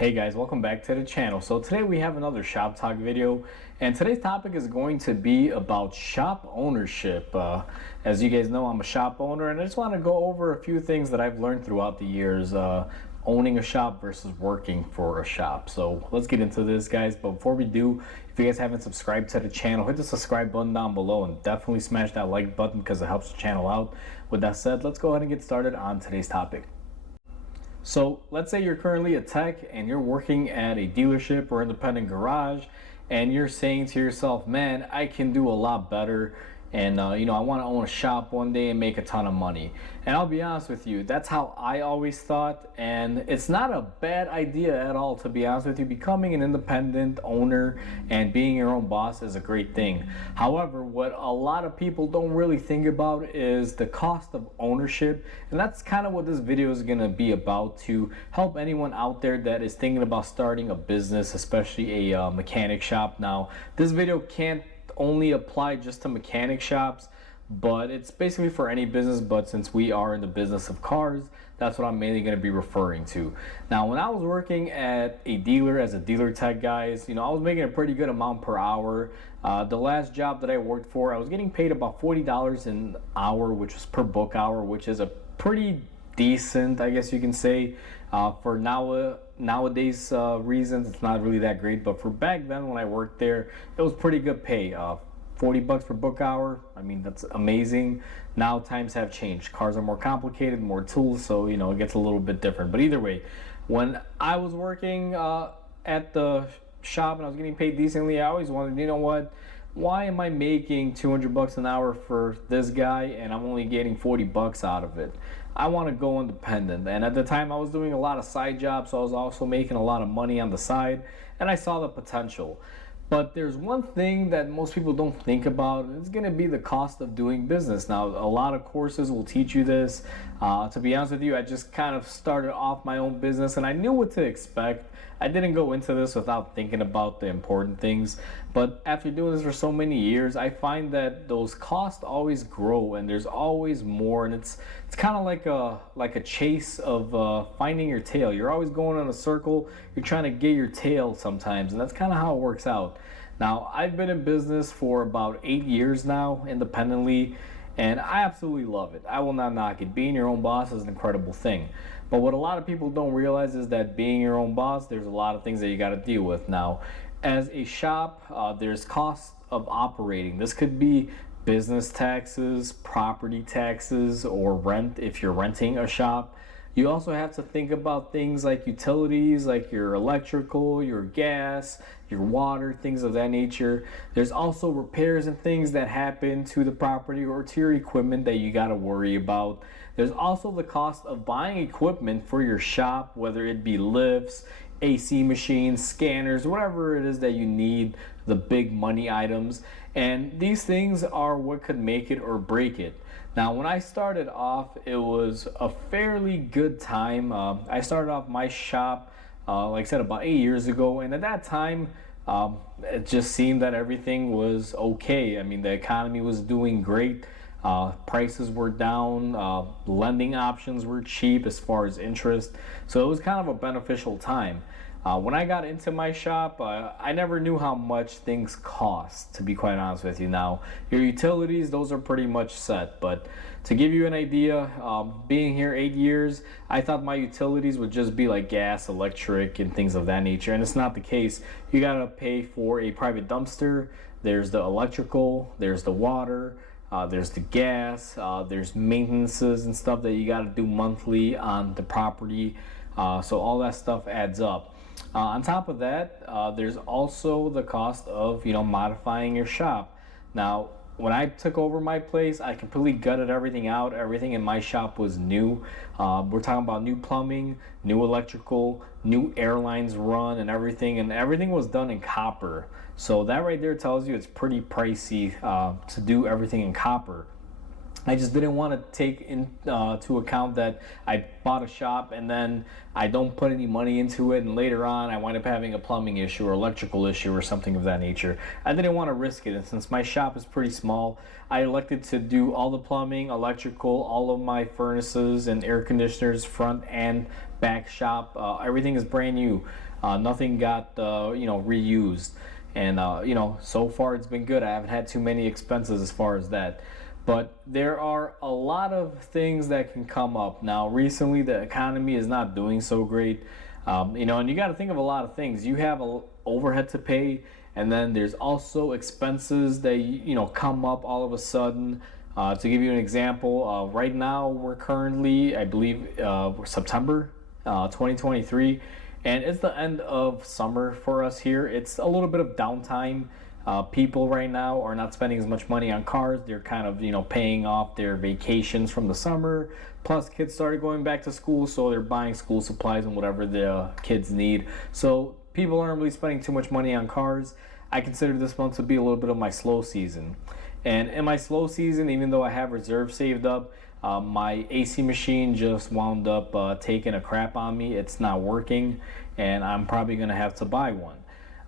Hey guys, welcome back to the channel. So today we have another shop talk video, and today's topic is going to be about shop ownership. As you guys know, I'm a shop owner, and I just want to go over a few things that I've learned throughout the years owning a shop versus working for a shop. So let's get into this, guys. But before we do, if you guys haven't subscribed to the channel, hit the subscribe button down below and definitely smash that like button because it helps the channel out. With that said, let's go ahead and get started on today's topic. So let's say you're currently a tech and you're working at a dealership or independent garage, and you're saying to yourself, man, I can do a lot better, and I want to own a shop one day and make a ton of money. And I'll be honest with you, that's how I always thought, and it's not a bad idea at all, to be honest with you. Becoming an independent owner and being your own boss is a great thing. However, what a lot of people don't really think about is the cost of ownership, and that's kind of what this video is going to be about, to help anyone out there that is thinking about starting a business, especially a mechanic shop. Now, this video can't only apply just to mechanic shops, but it's basically for any business. But since we are in the business of cars, that's what I'm mainly going to be referring to. Now, when I was working at a dealer as a dealer tech, guys, I was making a pretty good amount per hour. The last job that I worked for, I was getting paid about $40 an hour, which was per book hour, which is a pretty decent, I guess you can say, for nowadays reasons. It's not really that great, but for back then when I worked there, it was pretty good pay. 40 bucks per book hour, I mean, that's amazing. Now times have changed, cars are more complicated, more tools, so it gets a little bit different. But either way, when I was working at the shop and I was getting paid decently, I always wanted, why am I making 200 bucks an hour for this guy and I'm only getting 40 bucks out of it? I want to go independent. And at the time I was doing a lot of side jobs, so I was also making a lot of money on the side, and I saw the potential. But there's one thing that most people don't think about, and it's going to be the cost of doing business. Now, a lot of courses will teach you this. To be honest with you, I just kind of started off my own business and I knew what to expect. I didn't go into this without thinking about the important things. But after doing this for so many years, I find that those costs always grow and there's always more. And it's kind of like a chase of finding your tail. You're always going in a circle. You're trying to get your tail sometimes, and that's kind of how it works out. Now, I've been in business for about 8 years now, independently, and I absolutely love it. I will not knock it. Being your own boss is an incredible thing. But what a lot of people don't realize is that being your own boss, there's a lot of things that you got to deal with. Now, as a shop, there's costs of operating. This could be business taxes, property taxes, or rent if you're renting a shop. You also have to think about things like utilities, like your electrical, your gas, your water, things of that nature. There's also repairs and things that happen to the property or to your equipment that you got to worry about. There's also the cost of buying equipment for your shop, whether it be lifts, AC machines, scanners, whatever it is that you need, the big money items. And these things are what could make it or break it. Now, when I started off, it was a fairly good time. I started off my shop, like I said, about 8 years ago. And at that time, it just seemed that everything was okay. I mean, the economy was doing great. Prices were down, lending options were cheap as far as interest, so it was kind of a beneficial time. When I got into my shop, I never knew how much things cost, to be quite honest with you. Now, your utilities, those are pretty much set, but to give you an idea, being here 8 years, I thought my utilities would just be like gas, electric, and things of that nature, and it's not the case. You gotta pay for a private dumpster, there's the electrical, there's the water, there's the gas, there's maintenances and stuff that you got to do monthly on the property. So all that stuff adds up. On top of that, there's also the cost of modifying your shop. Now, when I took over my place, I completely gutted everything out. Everything in my shop was new. We're talking about new plumbing, new electrical, new air lines run, and everything was done in copper. So that right there tells you it's pretty pricey to do everything in copper. I just didn't want to take into account that I bought a shop and then I don't put any money into it, and later on I wind up having a plumbing issue or electrical issue or something of that nature. I didn't want to risk it, and since my shop is pretty small, I elected to do all the plumbing, electrical, all of my furnaces and air conditioners, front and back shop. Everything is brand new. Nothing got reused, and so far it's been good. I haven't had too many expenses as far as that. But there are a lot of things that can come up. Now, recently, the economy is not doing so great. And you got to think of a lot of things. You have a overhead to pay, and then there's also expenses that come up all of a sudden. To give you an example, right now we're currently, I believe, September 2023, and it's the end of summer for us here. It's a little bit of downtime. People right now are not spending as much money on cars. They're kind of, paying off their vacations from the summer. Plus, kids started going back to school, so they're buying school supplies and whatever the kids need. So people aren't really spending too much money on cars. I consider this month to be a little bit of my slow season. And in my slow season, even though I have reserves saved up, my AC machine just wound up taking a crap on me. It's not working, and I'm probably going to have to buy one,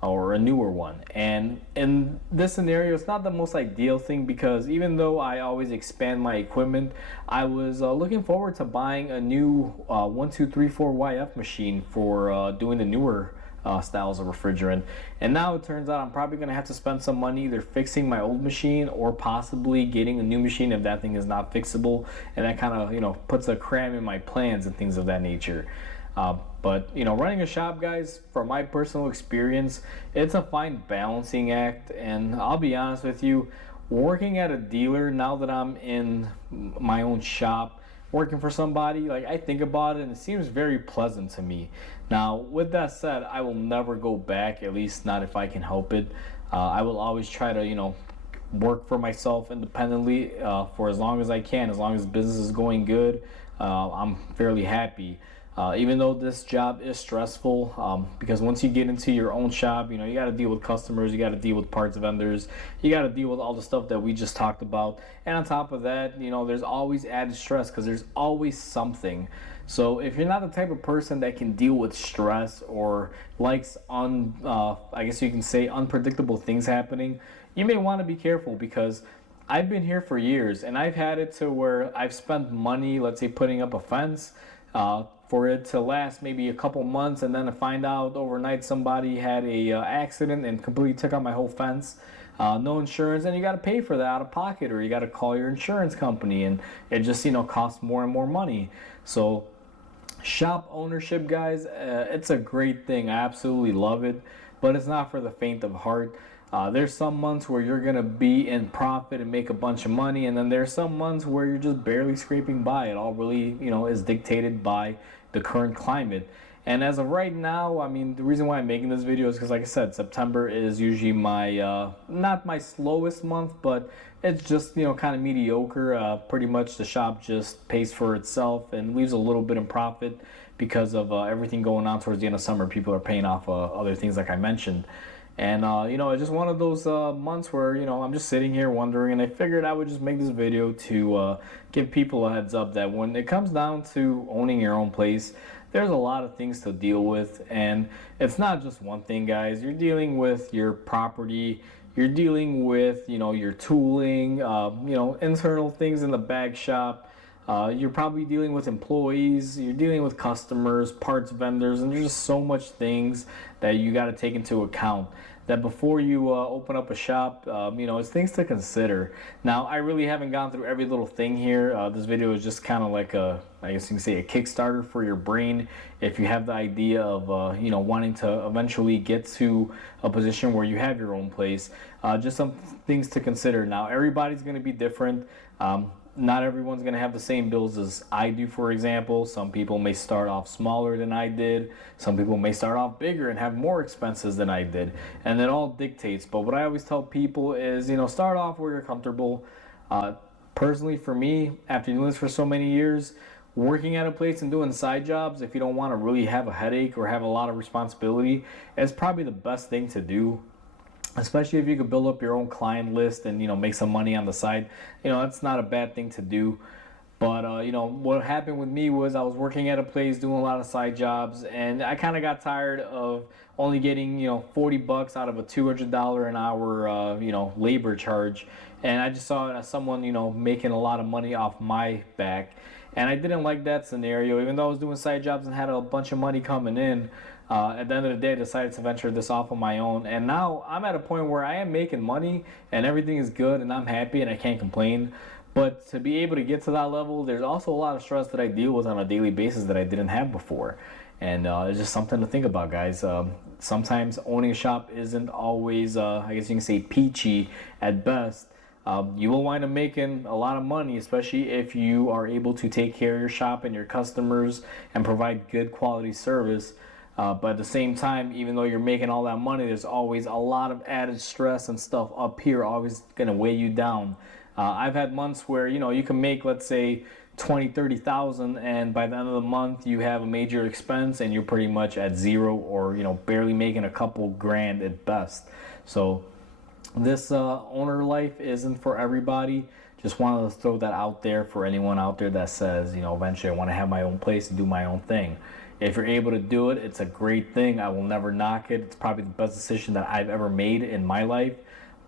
or a newer one. And in this scenario, it's not the most ideal thing, because even though I always expand my equipment, I was looking forward to buying a new 1234YF machine for doing the newer styles of refrigerant. And now it turns out I'm probably going to have to spend some money either fixing my old machine or possibly getting a new machine if that thing is not fixable, and that kind of puts a cram in my plans and things of that nature. But running a shop, guys, from my personal experience, it's a fine balancing act. And I'll be honest with you, working at a dealer, now that I'm in my own shop, working for somebody, like, I think about it and it seems very pleasant to me. Now, with that said, I will never go back, at least not if I can help it. I will always try to work for myself independently for as long as I can. As long as business is going good, I'm fairly happy. Even though this job is stressful, because once you get into your own shop, you got to deal with customers, you got to deal with parts vendors, you got to deal with all the stuff that we just talked about. And on top of that, there's always added stress, because there's always something. So if you're not the type of person that can deal with stress or likes I guess you can say, unpredictable things happening, you may want to be careful, because I've been here for years and I've had it to where I've spent money, let's say putting up a fence, for it to last maybe a couple months, and then to find out overnight somebody had a accident and completely took out my whole fence. No insurance, and you got to pay for that out of pocket, or you got to call your insurance company, and it just costs more and more money. So shop ownership, guys, it's a great thing. I absolutely love it, but it's not for the faint of heart. There's some months where you're gonna be in profit and make a bunch of money, and then there's some months where you're just barely scraping by. It all really, is dictated by the current climate. And as of right now, I mean, the reason why I'm making this video is because, like I said, September is usually my not my slowest month, but it's just kind of mediocre. Pretty much the shop just pays for itself and leaves a little bit in profit because of everything going on towards the end of summer. People are paying off other things, like I mentioned. And it's just one of those months where I'm just sitting here wondering, and I figured I would just make this video to give people a heads up that when it comes down to owning your own place, there's a lot of things to deal with. And it's not just one thing, guys. You're dealing with your property, you're dealing with your tooling, internal things in the bag shop. You're probably dealing with employees, you're dealing with customers, parts vendors, and there's just so much things that you got to take into account, that before you open up a shop, it's things to consider. Now, I really haven't gone through every little thing here. This video is just kind of like I guess you can say, a Kickstarter for your brain. If you have the idea of, wanting to eventually get to a position where you have your own place, just some things to consider. Now, everybody's going to be different. Not everyone's going to have the same bills as I do, for example. Some people may start off smaller than I did. Some people may start off bigger and have more expenses than I did. And it all dictates. But what I always tell people is, start off where you're comfortable. Personally, for me, after doing this for so many years, working at a place and doing side jobs, if you don't want to really have a headache or have a lot of responsibility, it's probably the best thing to do. especially if you could build up your own client list and make some money on the side. That's not a bad thing to do. But what happened with me was I was working at a place doing a lot of side jobs, and I kind of got tired of only getting $40 out of a $200 an hour labor charge, and I just saw it as someone making a lot of money off my back, and I didn't like that scenario. Even though I was doing side jobs and had a bunch of money coming in, at the end of the day, I decided to venture this off on my own, and now I'm at a point where I am making money and everything is good, and I'm happy and I can't complain. But to be able to get to that level, there's also a lot of stress that I deal with on a daily basis that I didn't have before. And it's just something to think about, guys. Sometimes owning a shop isn't always, I guess you can say, peachy at best. You will wind up making a lot of money, especially if you are able to take care of your shop and your customers and provide good quality service. But at the same time, even though you're making all that money, there's always a lot of added stress and stuff up here, always going to weigh you down. I've had months where you can make, let's say, 20, 30,000, and by the end of the month you have a major expense and you're pretty much at zero, or barely making a couple grand at best. So this owner life isn't for everybody. Just wanted to throw that out there for anyone out there that says, eventually I want to have my own place and do my own thing. If you're able to do it, it's a great thing. I will never knock it. It's probably the best decision that I've ever made in my life.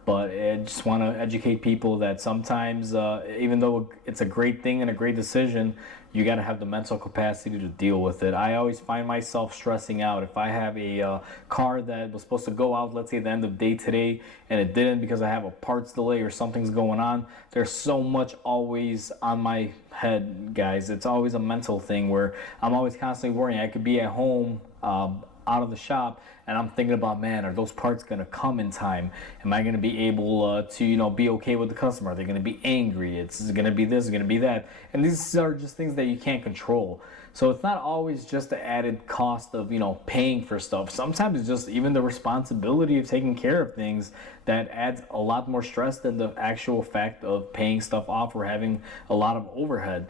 But I just want to educate people that sometimes, even though it's a great thing and a great decision, you got to have the mental capacity to deal with it. I always find myself stressing out. If I have a car that was supposed to go out, let's say at the end of the day today, and it didn't because I have a parts delay or something's going on, there's so much always on my head, guys. It's always a mental thing where I'm always constantly worrying. I could be at home, out of the shop, and I'm thinking about, man, are those parts going to come in time? Am I going to be able to be okay with the customer? Are they going to be angry? It's going to be this, it's going to be that. And these are just things that you can't control. So it's not always just the added cost of paying for stuff. Sometimes it's just even the responsibility of taking care of things that adds a lot more stress than the actual fact of paying stuff off or having a lot of overhead.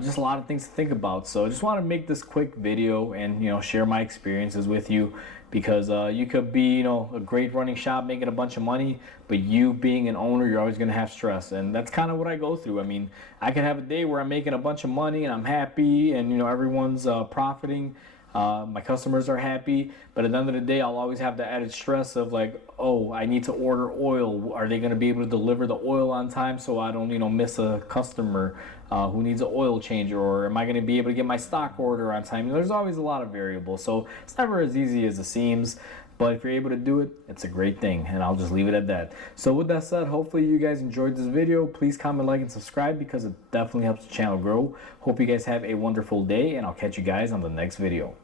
Just a lot of things to think about. So I just want to make this quick video and share my experiences with you, because you could be a great running shop making a bunch of money, but you being an owner, you're always going to have stress, and that's kind of what I go through. I mean, I could have a day where I'm making a bunch of money and I'm happy and everyone's profiting. My customers are happy, but at the end of the day, I'll always have the added stress of like, oh, I need to order oil. Are they going to be able to deliver the oil on time so I don't, miss a customer who needs an oil change? Or am I going to be able to get my stock order on time? There's always a lot of variables, so it's never as easy as it seems. But if you're able to do it, it's a great thing, and I'll just leave it at that. So with that said, hopefully you guys enjoyed this video. Please comment, like, and subscribe, because it definitely helps the channel grow. Hope you guys have a wonderful day, and I'll catch you guys on the next video.